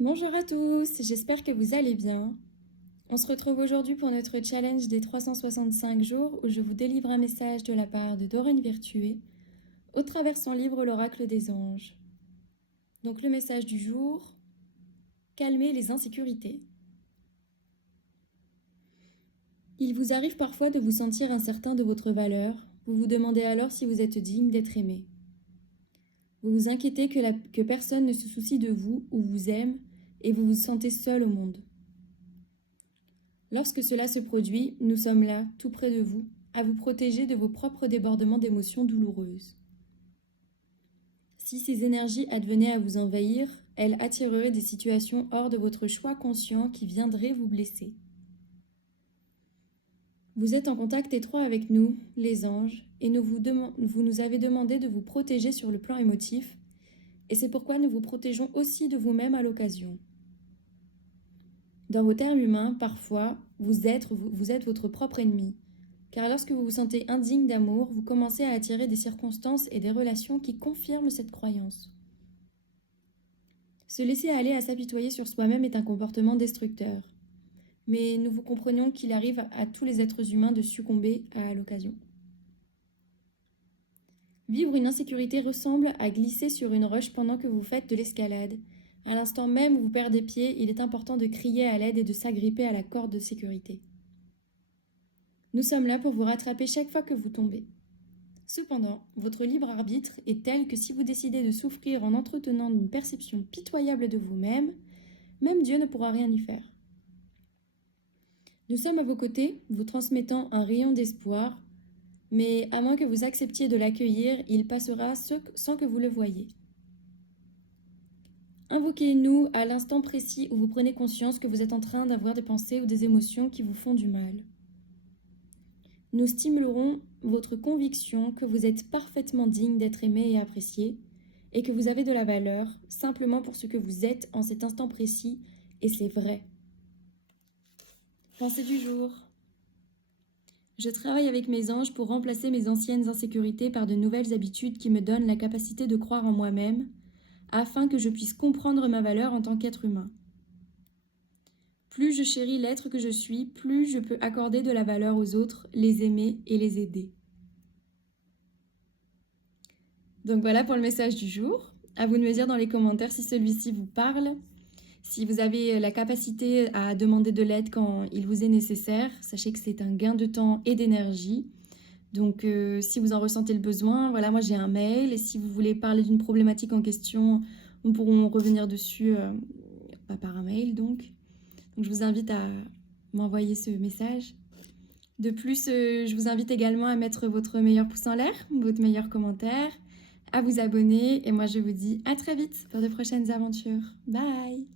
Bonjour à tous, j'espère que vous allez bien. On se retrouve aujourd'hui pour notre challenge des 365 jours où je vous délivre un message de la part de Doreen Virtué au travers son livre L'Oracle des Anges. Donc le message du jour, calmer les insécurités. Il vous arrive parfois de vous sentir incertain de votre valeur, vous vous demandez alors si vous êtes digne d'être aimé. Vous vous inquiétez que personne ne se soucie de vous ou vous aime et vous vous sentez seul au monde. Lorsque cela se produit, nous sommes là, tout près de vous, à vous protéger de vos propres débordements d'émotions douloureuses. Si ces énergies advenaient à vous envahir, elles attireraient des situations hors de votre choix conscient qui viendraient vous blesser. Vous êtes en contact étroit avec nous, les anges, et vous nous avez demandé de vous protéger sur le plan émotif, et c'est pourquoi nous vous protégeons aussi de vous-même à l'occasion. Dans vos termes humains, parfois, vous êtes votre propre ennemi, car lorsque vous vous sentez indigne d'amour, vous commencez à attirer des circonstances et des relations qui confirment cette croyance. Se laisser aller à s'apitoyer sur soi-même est un comportement destructeur, mais nous vous comprenions qu'il arrive à tous les êtres humains de succomber à l'occasion. Vivre une insécurité ressemble à glisser sur une roche pendant que vous faites de l'escalade. À l'instant même où vous perdez pied, il est important de crier à l'aide et de s'agripper à la corde de sécurité. Nous sommes là pour vous rattraper chaque fois que vous tombez. Cependant, votre libre arbitre est tel que si vous décidez de souffrir en entretenant une perception pitoyable de vous-même, même Dieu ne pourra rien y faire. Nous sommes à vos côtés, vous transmettant un rayon d'espoir, mais à moins que vous acceptiez de l'accueillir, il passera sans que vous le voyiez. Invoquez-nous à l'instant précis où vous prenez conscience que vous êtes en train d'avoir des pensées ou des émotions qui vous font du mal. Nous stimulerons votre conviction que vous êtes parfaitement digne d'être aimé et apprécié, et que vous avez de la valeur simplement pour ce que vous êtes en cet instant précis, et c'est vrai. Pensée du jour. Je travaille avec mes anges pour remplacer mes anciennes insécurités par de nouvelles habitudes qui me donnent la capacité de croire en moi-même, afin que je puisse comprendre ma valeur en tant qu'être humain. Plus je chéris l'être que je suis, plus je peux accorder de la valeur aux autres, les aimer et les aider. Donc voilà pour le message du jour. À vous de me dire dans les commentaires si celui-ci vous parle. Si vous avez la capacité à demander de l'aide quand il vous est nécessaire, sachez que c'est un gain de temps et d'énergie. Donc si vous en ressentez le besoin, voilà, moi j'ai un mail. Et si vous voulez parler d'une problématique en question, nous pourrons revenir dessus par un mail donc. Donc je vous invite à m'envoyer ce message. De plus, je vous invite également à mettre votre meilleur pouce en l'air, votre meilleur commentaire, à vous abonner. Et moi je vous dis à très vite pour de prochaines aventures. Bye!